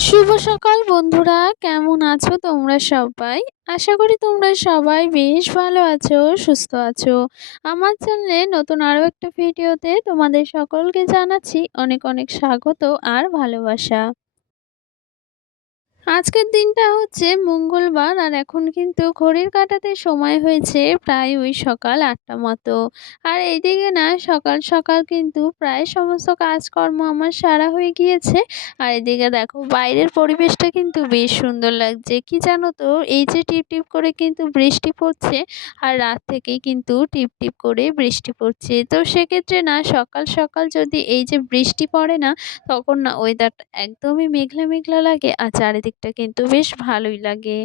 শুভ সকাল বন্ধুরা, কেমন আছো তোমরা সবাই? আশা করি তোমরা সবাই বেশ ভালো আছো, সুস্থ আছো। আমার চ্যানেলে নতুন আরো একটা ভিডিওতে তোমাদের সকলকে জানাচ্ছি অনেক অনেক স্বাগত আর ভালোবাসা। আজকের দিনটা হচ্ছে মঙ্গলবার আর এখন কিন্তু ঘড়ির কাঁটাতে সময় হয়েছে প্রায় ওই সকাল ৮টা মতো। আর এইদিকে না সকাল সকাল কিন্তু প্রায় সমস্ত কাজকর্ম আমার সারা হয়ে গিয়েছে। আর এদিকে দেখো বাইরের পরিবেশটা কিন্তু বেশ সুন্দর লাগছে। কি জানো তো, এই যে টিপ টিপ করে কিন্তু বৃষ্টি পড়ছে আর রাত থেকেই কিন্তু টিপ টিপ করে বৃষ্টি পড়ছে। তো সেক্ষেত্রে না সকাল সকাল যদি এই যে বৃষ্টি পড়ে না, তখন না ওয়েদারটা একদমই মেঘলা মেঘলা লাগে আর চারিদিকটা কিন্তু বেশ ভালোই লাগে।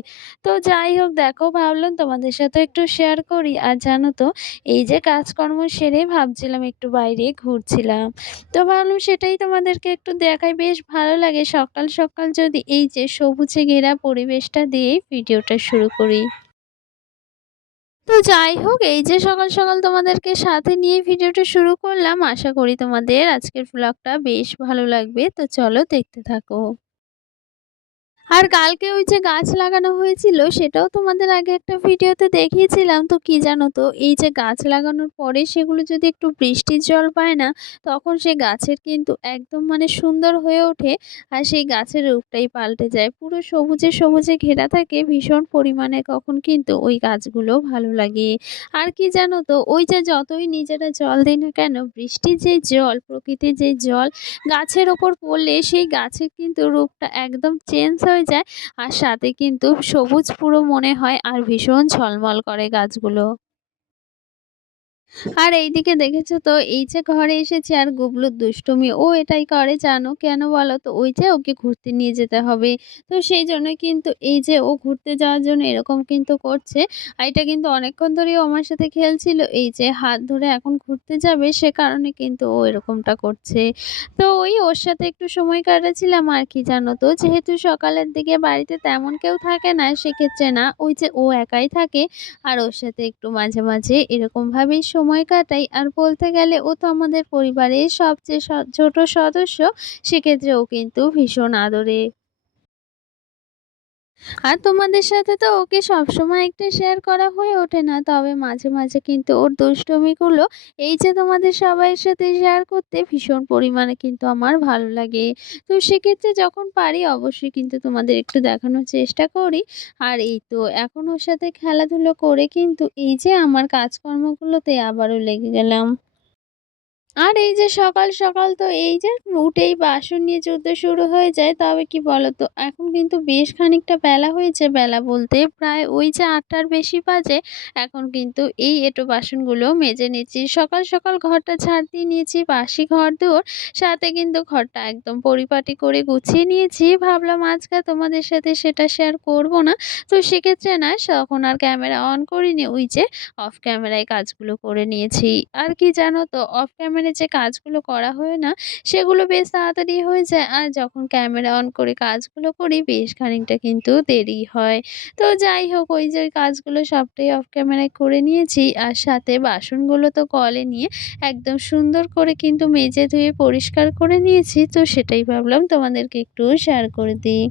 তো যাই হোক, দেখো ভাবলাম তোমাদের সাথে একটু শেয়ার করি। আর জানো তো, এই যে কাজকর্ম সেরে ভাবছিলাম একটু বাইরে ঘুরছিলাম। তো ভাবলাম সেটাই তোমাদেরকে একটু দেখাই, বেশ ভালো লাগে সকাল সকাল যদি এই যে সবুজে ঘেরা পরিবেশটা দিয়েই ভিডিওটা শুরু করি। তো যাই হোক, এই যে সকাল সকাল তোমাদেরকে সাথে নিয়ে ভিডিওটা শুরু করলাম। আশা করি তোমাদের আজকের ব্লগটা বেশ ভালো লাগবে। তো চলো দেখতে থাকো। আর কালকে ওই যে গাছ লাগানো হয়েছিল সেটাও তোমাদের আগে একটা ভিডিওতে দেখিয়েছিলাম। তো কি জানো তো, এই যে গাছ লাগানোর পরে সেগুলো যদি একটু বৃষ্টির জল পায় না, তখন সে গাছের কিন্তু একদম মানে সুন্দর হয়ে ওঠে। আর সেই গাছের রূপটাই পাল্টে যায়, পুরো সবুজে সবুজে ঘেরা থাকে ভীষণ পরিমাণে, তখন কিন্তু ওই গাছগুলো ভালো লাগে। আর কি জানো তো, ওই যে যতই নিজেরা জল দিই না কেন, বৃষ্টির যে জল, প্রকৃতির যে জল গাছের ওপর পড়লে সেই গাছের কিন্তু রূপটা একদম চেঞ্জ হয়ে যায়। আর সাথে কিন্তু সবুজ পুরো মনে হয় আর ভীষণ ঝলমল করে গাছগুলো। আর এইদিকে দেখেছো তো, এই যে ঘরে এসেছি আর গুবলুর দুষ্টুমি, ও এটাই করে জানো কেন বলো তো, ওই যে ওকে ঘুরতে নিয়ে যেতে হবে। তো সেই জন্য কিন্তু এই যে ও ঘুরতে যাওয়ার জন্য এরকম কিন্তু করছে। আর এটা কিন্তু অনেকক্ষণ ধরেই ও আমার সাথে খেলছিল, এই যে হাত ধরে এখন ঘুরতে যাবে সে কারণে কিন্তু ও এরকমটা করছে। তো ওই ওর সাথে একটু সময় কাটাচ্ছিলাম। আর কি জানো তো, যেহেতু সকালের দিকে বাড়িতে তেমন কেউ থাকে না, সেক্ষেত্রে না ওই যে ও একাই থাকে আর ওর সাথে একটু মাঝে মাঝে এরকমভাবেই সময় কাটাই। আর বলতে গেলে ও তো আমাদের পরিবারের সবচেয়ে ছোট সদস্য, সেক্ষেত্রে ও কিন্তু ভীষণ আদরে। আর তোমাদের সাথে তো ওকে সবসময় একটা শেয়ার করা হয়ে ওঠে না, তবে মাঝে মাঝে কিন্তু ওর দুষ্টুমিগুলো এই যে তোমাদের সবাইয়ের সাথে শেয়ার করতে ভীষণ পরিমাণে কিন্তু আমার ভালো লাগে। তো সেক্ষেত্রে যখন পারি অবশ্যই কিন্তু তোমাদের একটু দেখানোর চেষ্টা করি। আর এই তো এখন ওর সাথে খেলাধুলো করে কিন্তু এই যে আমার কাজকর্মগুলোতে আবারও লেগে গেলাম। আর এই যে সকাল সকাল তো এই যে উঠেই বাসন নিয়ে যুদ্ধ শুরু হয়ে যায়। তবে কি বলতো, এখন কিন্তু বেশ খানিকটা বেলা হয়েছে, বেলা বলতে প্রায় ওই যে ৮টার বেশি বাজে। এখন কিন্তু এই এঁটো বাসনগুলো মেজে নিচ্ছি, সকাল সকাল ঘরটা ঝাড় দিয়ে নিয়েছি, বাসি ঘর দুয়ার, সাথে কিন্তু ঘরটা একদম পরিপাটি করে গুছিয়ে নিয়েছি। ভাবলাম আজকে তোমাদের সাথে সেটা শেয়ার করব না। তো সেক্ষেত্রে না তখন আর ক্যামেরা অন করিনি, ওই যে অফ ক্যামেরায় কাজগুলো করে নিয়েছি। আর কি জানো তো, অফ ক্যামেরায় যে কাজগুলো করা হয় না, সেগুলো বেশ তাড়াতাড়ি হয়ে যায়। আর যখন ক্যামেরা অন করে কাজগুলো করি বেশ খানিকটা কিন্তু দেরি হয়। তো যাই হোক, ওই যে ওই কাজগুলো সবটাই অফ ক্যামেরায় করে নিয়েছি। আর সাথে বাসনগুলো তো কলে নিয়ে একদম সুন্দর করে কিন্তু মেজে ধুয়ে পরিষ্কার করে নিয়েছি। তো সেটাই ভাবলাম তোমাদেরকে একটু শেয়ার করে দিই।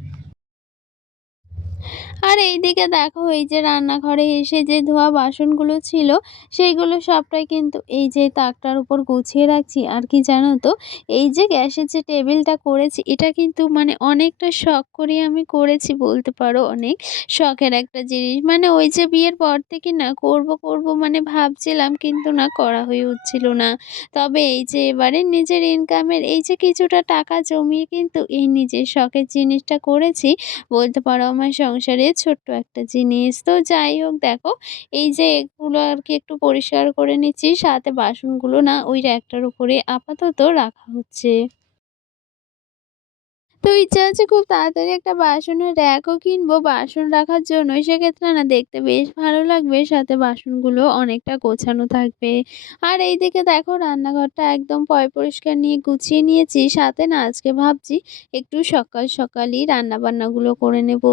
আর এইদিকে দেখো, এই যে রান্নাঘরে এসে যে ধোয়া বাসনগুলো ছিল সেইগুলো সবটাই কিন্তু এই যে তাকটার উপর গুছিয়ে রাখছি। আর কি জানো তো, এই যে গ্যাসের যে টেবিলটা করেছি এটা কিন্তু মানে অনেকটা শখ করে আমি করেছি বলতে পারো, অনেক শখের একটা জিনিস। মানে ওই যে বিয়ের পর থেকে না করব করব মানে ভাবছিলাম, কিন্তু না করা হয়ে উঠছিল না। তবে এই যে এবারে নিজের ইনকামের এই যে কিছুটা টাকা জমিয়ে কিন্তু এই নিজের শখের জিনিসটা করেছি, বলতে পারো আমার সংসারের ছোট্ট একটা জিনিস। তো যাই হোক, দেখো এই যে এগুলো আর কি একটু পরিষ্কার করে নিচ্ছি, সাথে বাসনগুলো না ওই র্যাকটার উপরে আপাতত রাখা হচ্ছে। তো ইচ্ছা আছে খুব তাড়াতাড়ি একটা বাসনের র‍্যাকও কিনবো বাসন রাখার জন্য। সেক্ষেত্রে না দেখতে বেশ ভালো লাগবে। সাথে বাসনগুলো অনেকটা গোছানো থাকবে। আর এইদিকে দেখো রান্নাঘরটা একদম পরিষ্কার নিয়ে গুছিয়ে নিয়েছি। সাথে না আজকে ভাবছি একটু সকাল সকালই রান্নাবান্নাগুলো করে নেব।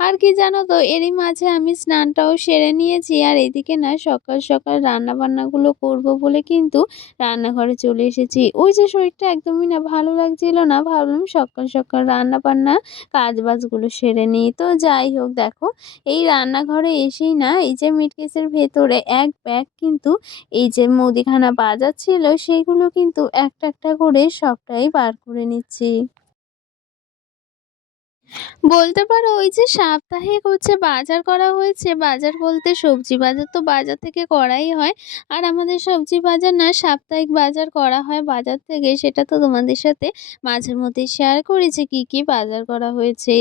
আর কি জানো তো, এরই মাঝে আমি স্নানটাও সেরে নিয়েছি। আর এদিকে না সকাল সকাল রান্নাবান্নাগুলো করব বলে কিন্তু রান্নাঘরে চলে এসেছি। ওই যে শরীরটা একদমই না ভালো লাগছিল না, ভাবলাম সকাল সকাল সকল রান্নাবান্না কাজবাজগুলো সেরে নিই। তো যাই হোক দেখো, এই রান্নাঘরে এসেই না এই যে মিটকেসের ভেতরে এক ব্যাগ কিন্তু এই যে মুদিখানা বাজার ছিল সেইগুলো কিন্তু একটা, একটা করে সবটাই বার করে নিচ্ছি। বলতে পারো ওই যে সাপ্তাহিক হচ্ছে বাজার করা হয়েছে। বাজার বলতে সবজি বাজার তো বাজার থেকে করাই হয়। আর আমাদের সবজি বাজার না সাপ্তাহিক বাজার করা হয় বাজার থেকে। সেটা তো তোমাদের সাথে মাঝে মধ্যেই শেয়ার করি যে কি, কি বাজার করা হয়েছে।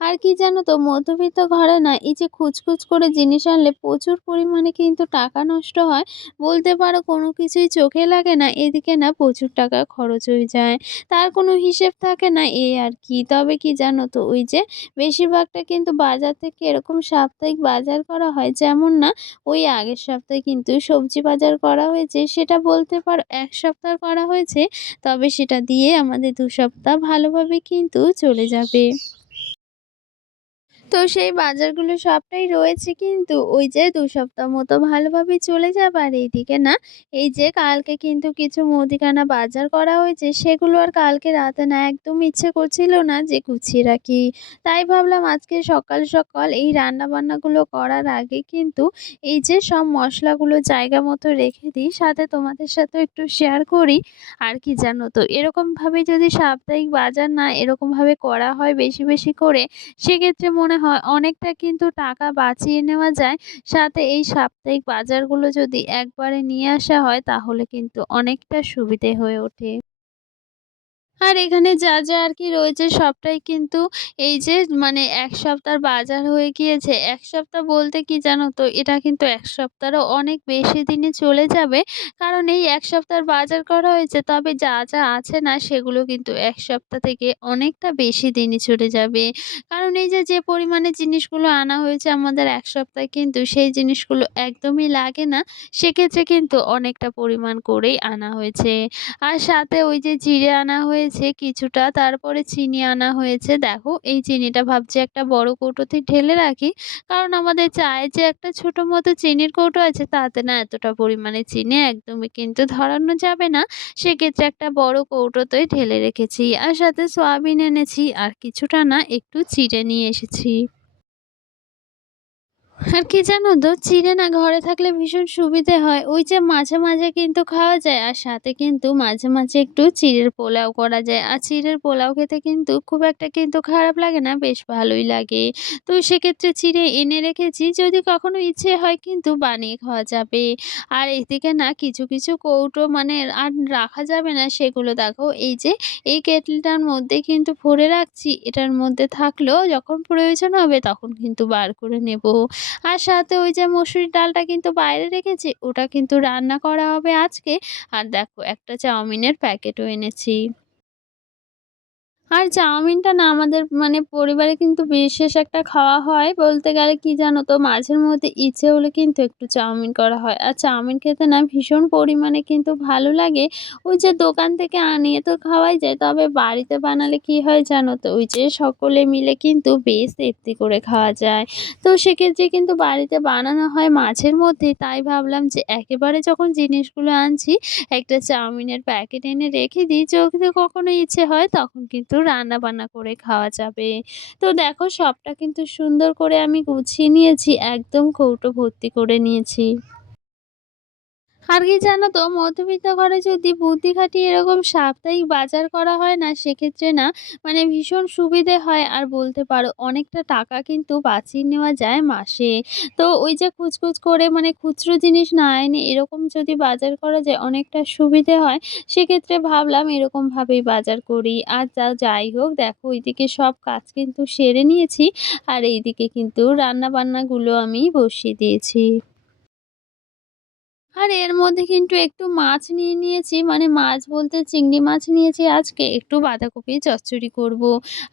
আর কি জানো তো মধ্যবিত্ত ঘরে না এই যে খুচখুচ করে জিনিস আনলে প্রচুর পরিমাণে কিন্তু টাকা নষ্ট হয়। বলতে পারো কোনো কিছুই চোখে লাগে না। এদিকে না প্রচুর টাকা খরচ হয়ে যায়। তার কোনো হিসেব থাকে না এই আর কি। তবে কি জানো তো ওই যে বেশিরভাগটা কিন্তু বাজার থেকে এরকম সাপ্তাহিক বাজার করা হয়। যেমন না ওই আগের সপ্তাহে কিন্তু সবজি বাজার করা হয়েছে সেটা বলতে পারো ১ সপ্তাহ করা হয়েছে। তবে সেটা দিয়ে আমাদের ২ সপ্তাহ ভালোভাবে কিন্তু চলে যাবে। তো সেই বাজারগুলো সবটাই রয়েছে কিন্তু ওই যে ২ সপ্তাহ মতো ভালোভাবে চলে যাবে। আর এইদিকে না এই যে কালকে কিন্তু কিছু মুদিখানা বাজার করা হয়েছে সেগুলো আর কালকে রাতে না একদম ইচ্ছে করছিল না যে গুছিয়ে রাখি। তাই ভাবলাম আজকে সকাল, সকাল এই রান্নাবান্নাগুলো করার আগে কিন্তু এই যে সব মসলাগুলো জায়গা মতো রেখে দিই। সাথে তোমাদের সাথেও একটু শেয়ার করি। আর কি জানো তো এরকমভাবে যদি সাপ্তাহিক বাজার না এরকমভাবে করা হয় বেশি, বেশি করে সেক্ষেত্রে মনে হয় অনেকটা কিন্তু টাকা বাঁচিয়ে নেওয়া যায়। সাথে এই সাপ্তাহিক বাজারগুলো যদি একবারে নিয়ে আসা হয় তাহলে কিন্তু অনেকটা সুবিধে হয়ে ওঠে। আর এখানে যা, যা আর কি রয়েছে সবটাই কিন্তু এই যে মানে ১ সপ্তাহের বাজার হয়ে গিয়েছে। ১ সপ্তাহ বলতে কি জানো তো এটা কিন্তু ১ সপ্তাহেরও অনেক বেশি দিনে চলে যাবে। কারণ এই ১ সপ্তাহের বাজার করা হয়েছে তবে যা, যা আছে না সেগুলো কিন্তু ১ সপ্তাহ থেকে অনেকটা বেশি দিনে চলে যাবে। কারণ এই যে, যে পরিমাণে জিনিসগুলো আনা হয়েছে আমাদের ১ সপ্তাহে কিন্তু সেই জিনিসগুলো একদমই লাগে না। সেক্ষেত্রে কিন্তু অনেকটা পরিমাণ করেই আনা হয়েছে। আর সাথে ওই যে জিরে আনা হয়েছে কিছুটা, তারপরে চিনি আনা হয়েছে। দেখো এই চিনিটা ভাবছি একটা বড় কৌটোতে ঢেলে রাখি। কারণ আমাদের চায়ে যে একটা ছোট মতো চিনির কৌটো আছে তাতে না এতটা পরিমাণে চিনি একদমই কিন্তু ধরানো যাবে না। সেক্ষেত্রে একটা বড় কৌটোতে ঢেলে রেখেছি। আর সাথে সয়াবিন এনেছি আর কিছুটা না একটু চিড়ে নিয়ে এসেছি। আর কি জানো তো চিড়ে না ঘরে থাকলে ভীষণ সুবিধে হয়। ওই যে মাঝে, মাঝে কিন্তু খাওয়া যায়। আর সাথে কিন্তু মাঝে, মাঝে একটু চিড়ের পোলাও করা যায়। আর চিড়ের পোলাও খেতে কিন্তু খুব একটা কিন্তু খারাপ লাগে না, বেশ ভালোই লাগে। তো সেক্ষেত্রে চিড়ে এনে রেখেছি। যদি কখনো ইচ্ছে হয় কিন্তু বানিয়ে খাওয়া যাবে। আর এদিকে না কিছু, কিছু কৌটো মানে আর রাখা যাবে না সেগুলো দেখো এই যে এই কেটলিটার মধ্যে কিন্তু ভরে রাখছি। এটার মধ্যে থাকলেও যখন প্রয়োজন হবে তখন কিন্তু বার করে নেব। আর সাথে ওই যে মসুরির ডালটা কিন্তু বাইরে রেখেছি, ওটা কিন্তু রান্না করা হবে আজকে। আর দেখো একটা চাউমিনের প্যাকেটও এনেছি। আর চাউমিনটা না আমাদের মানে পরিবারে কিন্তু বিশেষ একটা খাওয়া হয়। বলতে গেলে কি জানো তো মাঝের মধ্যে ইচ্ছে হলে কিন্তু একটু চাউমিন করা হয়। আর চাউমিন খেতে না ভীষণ পরিমাণে কিন্তু ভালো লাগে। ওই যে দোকান থেকে আনিয়ে তো খাওয়াই যায়। তবে বাড়িতে বানালে কি হয় জানো তো? ওই যে সকলে মিলে কিন্তু বেশ তৃপ্তি করে খাওয়া যায়। তো সেক্ষেত্রে কিন্তু বাড়িতে বানানো হয় মাঝের মধ্যেই। তাই ভাবলাম যে একেবারে যখন জিনিসগুলো আনছি একটা চাউমিনের প্যাকেট এনে রেখে দিই। যদি কখনো ইচ্ছে হয় তখন কিন্তু রান্না-বান্না করে খাওয়া যাবে। তো দেখো সবটা কিন্তু সুন্দর করে আমি গুছিয়ে নিয়েছি। একদম কৌটো ভর্তি করে নিয়েছি। আর কি জানো তো মধ্যবিত্ত ঘরে যদি বুদ্ধি খাটিয়ে এরকম সাপ্তাহিক বাজার করা হয় না সেক্ষেত্রে না মানে ভীষণ সুবিধে হয়। আর বলতে পারো অনেকটা টাকা কিন্তু বাঁচিয়ে নেওয়া যায় মাসে। তো ওই যে খুচখুচ করে মানে খুচরো জিনিস না এনে এরকম যদি বাজার করা যায় অনেকটা সুবিধে হয়। সেক্ষেত্রে ভাবলাম এরকম ভাবেই বাজার করি। আর যাই হোক দেখো ওইদিকে সব কাজ কিন্তু সেরে নিয়েছি। আর এইদিকে কিন্তু রান্না বান্নাগুলো আমি বসিয়ে দিয়েছি। আর এর মধ্যে কিন্তু একটু মাছ নিয়ে নিয়েছি। মানে মাছ বলতে চিংড়ি মাছ নিয়েছি আজকে। একটু বাঁধাকপি চচ্চড়ি করব।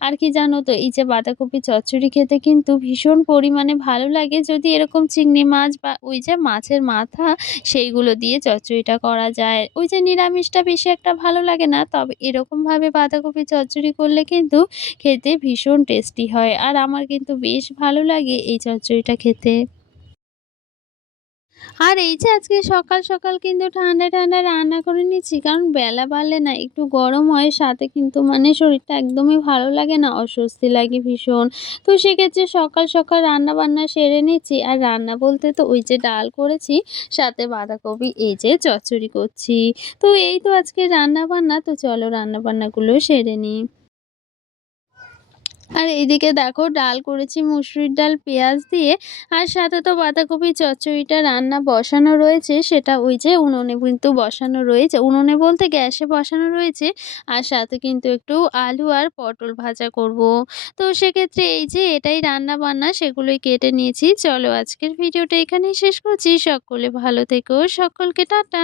আর কি জানো তো এই যে বাঁধাকপি চচ্চড়ি খেতে কিন্তু ভীষণ পরিমাণে ভালো লাগে যদি এরকম চিংড়ি মাছ বা ওই যে মাছের মাথা সেইগুলো দিয়ে চচ্চড়িটা করা যায়। ওই যে নিরামিষটা বেশি একটা ভালো লাগে না। তবে এরকমভাবে বাঁধাকপি চচ্চড়ি করলে কিন্তু খেতে ভীষণ টেস্টি হয়। আর আমার কিন্তু বেশ ভালো লাগে এই চচ্চড়িটা খেতে। আর এই যে আজকে সকাল, সকাল কিন্তু ঠান্ডা, ঠান্ডা রান্না করে নিচ্ছি। কারণ বেলা বাড়লে না একটু গরম হয়, সাথে কিন্তু মানে শরীরটা একদমই ভালো লাগে না, অস্বস্তি লাগে ভীষণ। তো সেক্ষেত্রে সকাল, সকাল রান্না-বান্না সেরে নিচ্ছি। আর রান্না বলতে তো ওই যে ডাল করেছি, সাথে বাঁধাকপি এই যে চচ্চড়ি করছি। তো এই তো আজকে রান্না-বান্না। তো চলো রান্না-বান্নাগুলো সেরে নিই। আর এইদিকে দেখো ডাল করেছি মুসুরির ডাল পেঁয়াজ দিয়ে, আর সাথে তো বাঁধাকপি চচ্চড়িটা রান্না বসানো রয়েছে, সেটা ওই যে উনুনে কিন্তু বসানো রয়েছে, উনুনে বলতে গ্যাসে বসানো রয়েছে। আর সাথে কিন্তু একটু আলু আর পটল ভাজা করব। তো সেক্ষেত্রে এই যে এটাই রান্না বান্না সেগুলোই কেটে নিয়েছি। চলো আজকের ভিডিওটা এখানেই শেষ করছি। সকলে ভালো থেকো, সকলকে টাটা।